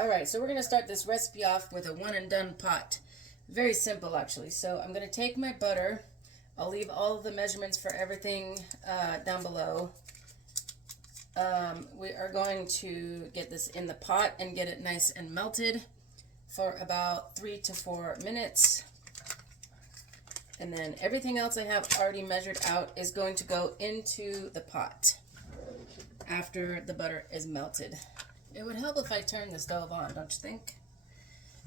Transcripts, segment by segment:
Alright, so we're going to start this recipe off with a one and done pot. Very simple actually. So I'm going to take my butter. I'll leave all of the measurements for everything down below. We are going to get this in the pot and get it nice and melted for about 3 to 4 minutes. And then everything else I have already measured out is going to go into the pot after the butter is melted. It would help if I turn the stove on, don't you think?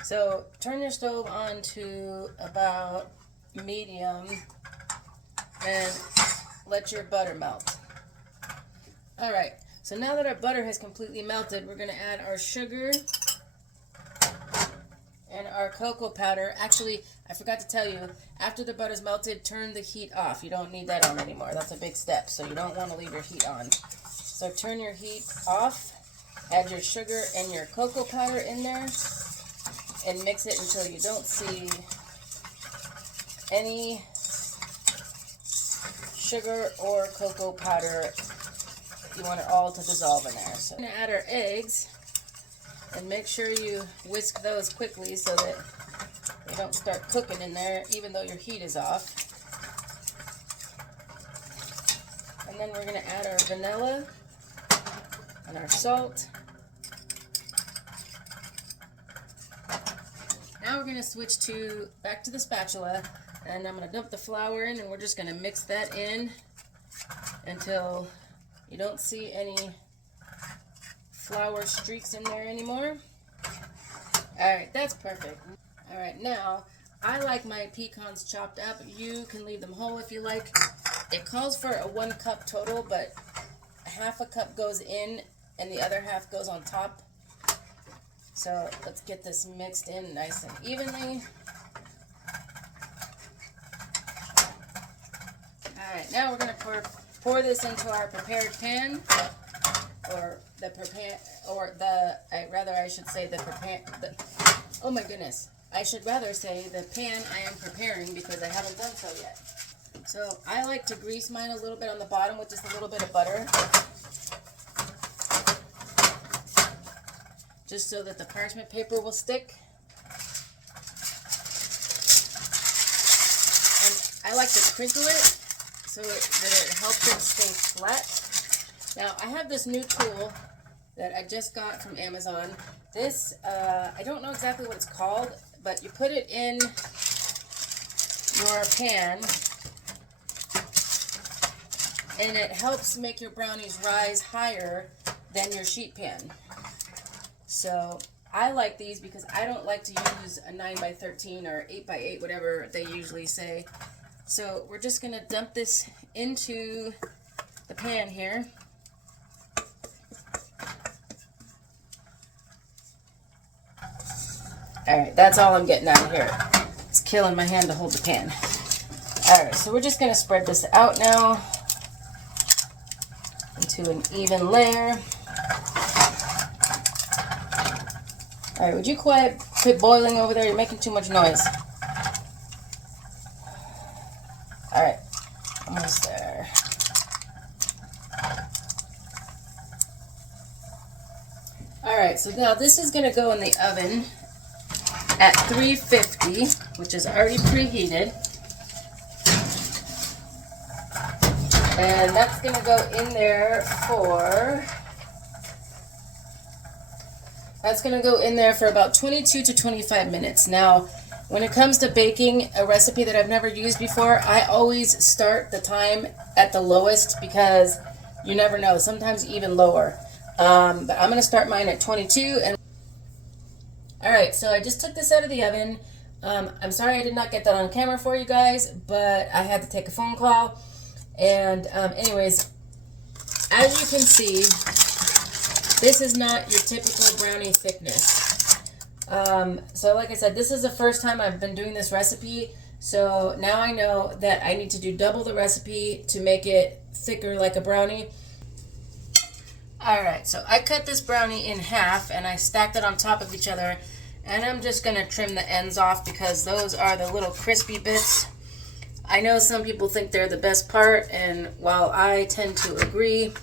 So turn your stove on to about medium and let your butter melt. Alright, so now that our butter has completely melted, we're going to add our sugar and our cocoa powder. Actually, I forgot to tell you, after the butter's melted, turn the heat off. You don't need that on anymore. That's a big step, so you don't want to leave your heat on. So turn your heat off. Add your sugar and your cocoa powder in there and mix it until you don't see any sugar or cocoa powder. You want it all to dissolve in there. So we're going to add our eggs and make sure you whisk those quickly so that they don't start cooking in there even though your heat is off. And then we're going to add our vanilla and our salt. Now we're going to switch back to the spatula, and I'm going to dump the flour in, and we're just going to mix that in until you don't see any flour streaks in there anymore. Alright, that's perfect. Alright, now I like my pecans chopped up. You can leave them whole if you like. It calls for a 1 cup total, but half a cup goes in and the other half goes on top. So let's get this mixed in nice and evenly. Alright, now we're going to pour this into our prepared pan, oh my goodness, I should rather say the pan I am preparing because I haven't done so yet. So I like to grease mine a little bit on the bottom with just a little bit of butter, just so that the parchment paper will stick. And I like to crinkle it so that it helps it stay flat. Now I have this new tool that I just got from Amazon. This, I don't know exactly what it's called, but you put it in your pan and it helps make your brownies rise higher than your sheet pan. So I like these because I don't like to use a 9x13 or 8x8, whatever they usually say. So we're just going to dump this into the pan here. Alright, that's all I'm getting out of here. It's killing my hand to hold the pan. Alright, so we're just going to spread this out now into an even layer. Alright, would you quit boiling over there? You're making too much noise. Alright, almost there. Alright, so now this is going to go in the oven at 350, which is already preheated. And that's going to go in there for... That's going to go in there for about 22 to 25 minutes. Now, when it comes to baking a recipe that I've never used before, I always start the time at the lowest because you never know, sometimes even lower. But I'm going to start mine at 22. And alright, so I just took this out of the oven. I'm sorry I did not get that on camera for you guys, but I had to take a phone call. And anyways, as you can see, this is not your typical brownie thickness. So like I said, this is the first time I've been doing this recipe. So now I know that I need to do double the recipe to make it thicker like a brownie. Alright, so I cut this brownie in half and I stacked it on top of each other. And I'm just going to trim the ends off because those are the little crispy bits. I know some people think they're the best part, and while I tend to agree,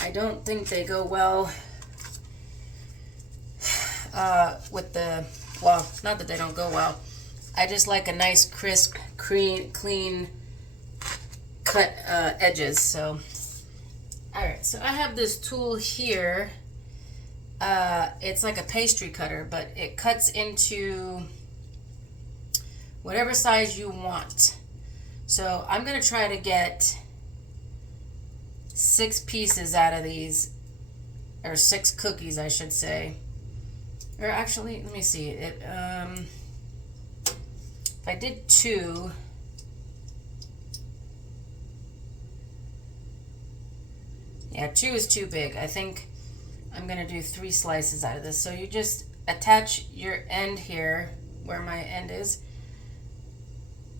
I don't think they go well with the, well, not that they don't go well. I just like a nice crisp, clean cut edges. So, all right. So I have this tool here. It's like a pastry cutter, but it cuts into whatever size you want. So I'm gonna try to get 6 pieces out of these, or 6 cookies, I should say. Or actually, let me see. If I did 2, yeah, 2 is too big. I think I'm gonna do 3 slices out of this. So you just attach your end here, where my end is,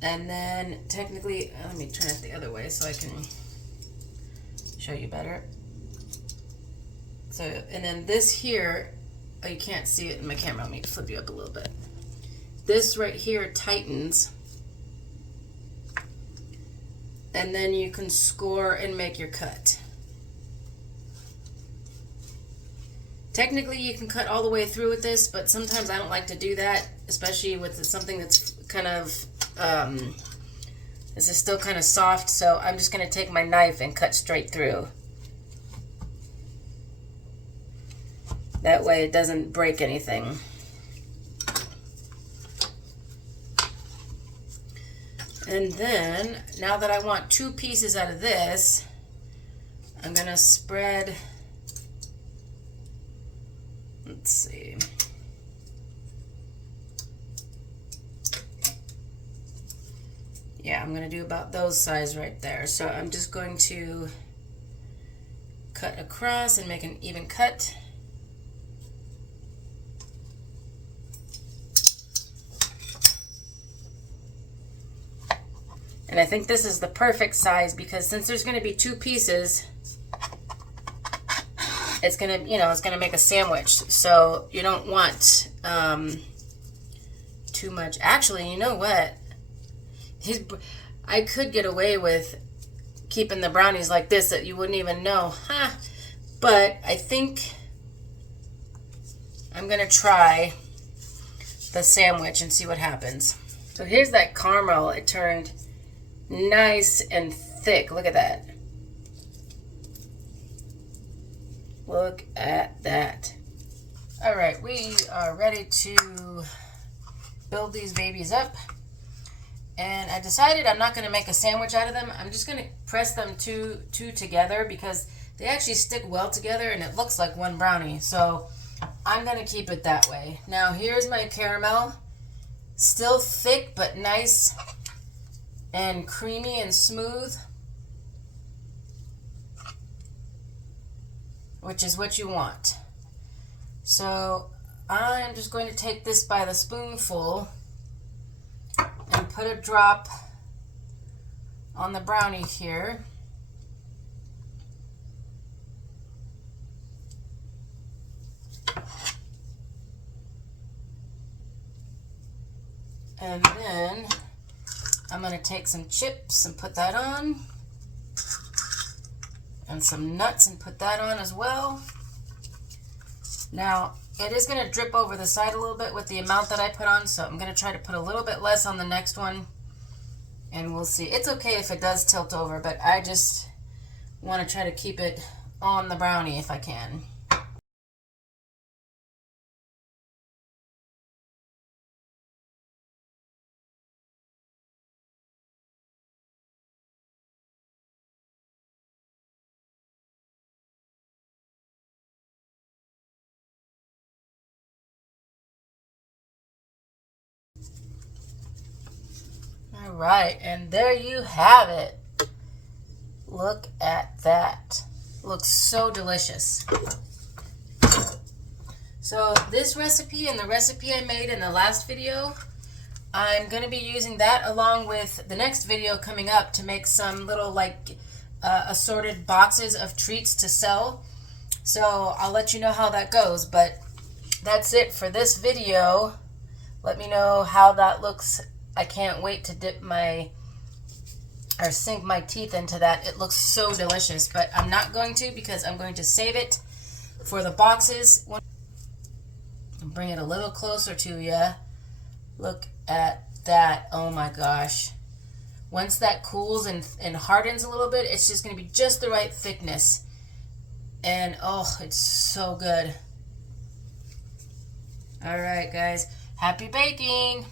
and then technically, let me turn it the other way so I can show you better. So, and then this here, oh, you can't see it in my camera. Let me flip you up a little bit. This right here tightens, and then you can score and make your cut. Technically, you can cut all the way through with this, but sometimes I don't like to do that, especially with something that's kind of, this is still kind of soft, so I'm just going to take my knife and cut straight through. That way it doesn't break anything. And then, now that I want 2 pieces out of this, I'm going to spread, let's see. Yeah, I'm going to do about those size right there. So I'm just going to cut across and make an even cut. And I think this is the perfect size because since there's going to be 2 pieces, it's going to, it's going to make a sandwich. So you don't want too much. Actually, you know what? I could get away with keeping the brownies like this that you wouldn't even know. Huh? But I think I'm going to try the sandwich and see what happens. So here's that caramel. It turned nice and thick. Look at that. Look at that. All right, we are ready to build these babies up. And I decided I'm not going to make a sandwich out of them. I'm just going to press them two together because they actually stick well together and it looks like one brownie. So I'm going to keep it that way. Now here's my caramel. Still thick but nice and creamy and smooth, which is what you want. So I'm just going to take this by the spoonful and put a drop on the brownie here. And then I'm going to take some chips and put that on. And some nuts and put that on as well. Now, it is going to drip over the side a little bit with the amount that I put on, so I'm going to try to put a little bit less on the next one. And we'll see. It's okay if it does tilt over, but I just want to try to keep it on the brownie if I can. All right, and there you have it. Look at that. Looks so delicious. So this recipe and the recipe I made in the last video, I'm going to be using that along with the next video coming up to make some little assorted boxes of treats to sell. So I'll let you know how that goes, but that's it for this video. Let me know how that looks. I can't wait to sink my teeth into that. It looks so delicious, but I'm not going to because I'm going to save it for the boxes. bring it a little closer to you. Look at that. Oh my gosh. Once that cools and hardens a little bit, it's just going to be just the right thickness. And oh, it's so good. All right, guys. Happy baking.